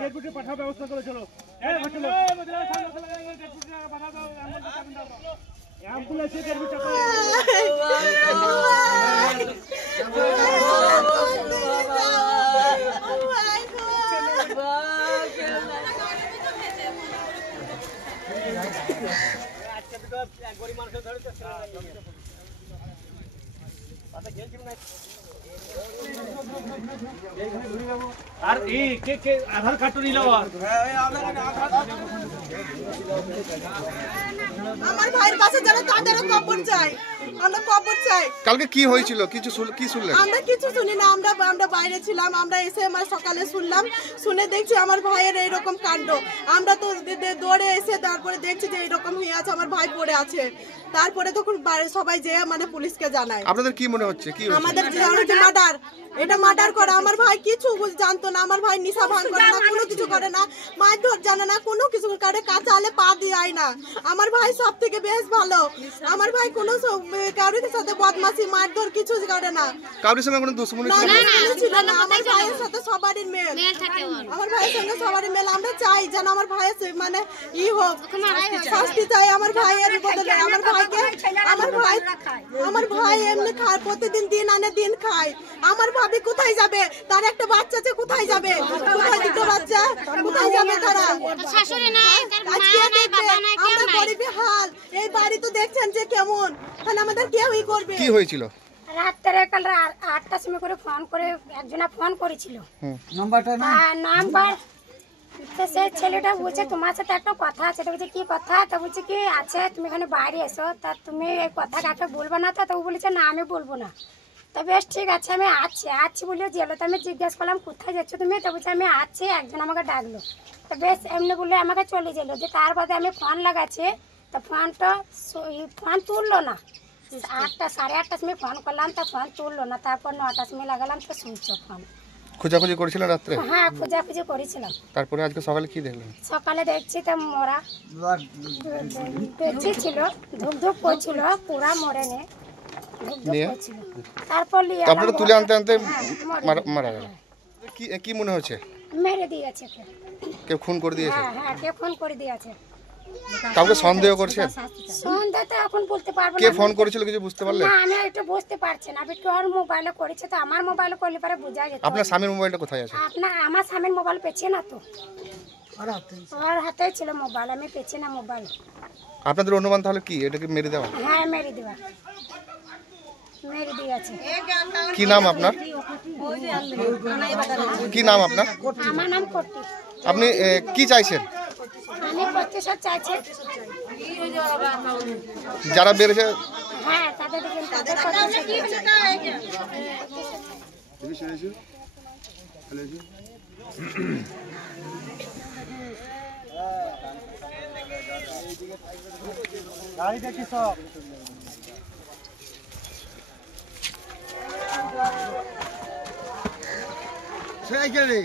Deputy पाठा व्यवस्था करो चलो एम्बुलेंस से डेपुटी আর এই কে আধার কার্ড তো নিলো আমার ভাইয়ের পাশে যারা তাদেরও কবর চাই, আমরা কবর চাই। কালকে কি হয়েছিল কিছু কি শুনলেন? আমরা কিছু শুনি না, আমরা বাইরে ছিলাম, আমরা এসে আমার সকালে শুনলাম, শুনে দেখছি আমার ভাইয়ের এইরকম কাণ্ড। আমরা তো দৌড়ে এসে তারপরে দেখছি যে এইরকম হয়ে আছে, আমার ভাই পড়ে আছে। তারপরে তখন সবাই যে মানে পুলিশকে জানায়। আপনাদের কি মনে হচ্ছে কি আমাদের যে মার্ডার, এটা মার্ডার করা। আমার ভাই কিছু জানতো না, আমার ভাই নিশা ভাঙ করে না, কোনো কিছু করে না, মারধর জানে না, কোনো কিছু করে, কাঁচা আলে পা দিয়ে না। আমার ভাই সব থেকে বেশ ভালো। আমার ভাই কোনো কারোর সাথে বদমাশি মারধর কিছু করে না, কারোর সঙ্গে কোনো দুশ্মনী ছিল না। আমার ভাইয়ের সাথে সবারই মেল, আমার ভাইয়ের সঙ্গে সবারই মেল। আমরা চাই যেন আমার ভাইয়ের মানে হোক, শাস্তি চাই আমার ভাইয়ের বদলে। আমার ভাই এমনি খায়, প্রতিদিন দিন আনে দিন খায়। আমার ভাবি কোথায় যাবে? তার একটা বাচ্চা আছে, কোথায় যাবে? কোথায় দুটো বাচ্চা, কোথায় যাবে তারা? আমরা গরিবী হাল, এই বাড়ি তো দেখছেন যে কেমন, তাহলে আমাদের কেউই করবে। কি হয়েছিল? রাত্রে কাল 8টার সময় করে ফোন করে একজনা ফোন করেছিল, নাম্বার সে ছেলেটা বলছে তোমার সাথে একটা কথা আছে। তো বলছে কি কথা? তা বলছে কি আছে, তুমি এখানে বাইরে এসো, তা তুমি এই কথা কাকে বলবো না। তো বলেছে না আমি বলবো না। তা বেশ ঠিক আছে আমি আছি বলে গেলো। তো আমি জিজ্ঞেস করলাম কোথায় যাচ্ছ তুমি? তো বলছে আমি আছি, একজন আমাকে ডাকলো। তো বেশ এমনি বলে আমাকে চলে গেলো। যে তার বাদে আমি ফোন লাগাচ্ছি, তা ফোন তুললো না। 8টা 8:30 সময় ফোন করলাম, তা ফোন তুললো না। তারপর 9টার সময় লাগালাম, তো শুনছো ফোন। খোঁজাখুঁজি করেছিলেন রাত্রে? হ্যাঁ খোঁজাখুঁজি করেছিলাম। তারপরে আজকে সকালে কি দেখলেন? সকালে দেখছি তো মরা বেঁচে ছিল, ধুক করছিল, পুরা মরে নে করছিল। তারপর আপনারা তুলে আনতে মারা গেল। কি মনে হচ্ছে? মেরে দিয়েছে কেউ খুন করে দিয়েছে? হ্যাঁ কেউ ফোন করে দিয়েছে। কাউকে সন্দেহ করছেন? সন্দেহ তো এখন বলতে পারবো না। কে ফোন করেছিল কিছু বুঝতে পারলেন? না আমি একটু বুঝতে পারছি না। তোর মোবাইলে করেছে, তো আমার মোবাইলে করলে পরে বোঝা যেত। আপনার স্বামীর মোবাইলটা কোথায় আছে? আমার স্বামীর মোবাইল পেছে না তো, ওর হাতেই ছিল মোবাইল, আমি পেছি না মোবাইল। আপনাদের অনুমান তাহলে কি এটাকে মেরে দেওয়া? হ্যাঁ মেরে দেওয়া, মেরে দিয়েছে। কি নাম আপনার? কি নাম আপনার? আমার নাম কর্তি। আপনি কি চাইছেন? আমি প্রতিশোধ চাইছি। যারা বেড়েছে হ্যাঁ তাদের গাড়ি দেখি সব সেই গেলে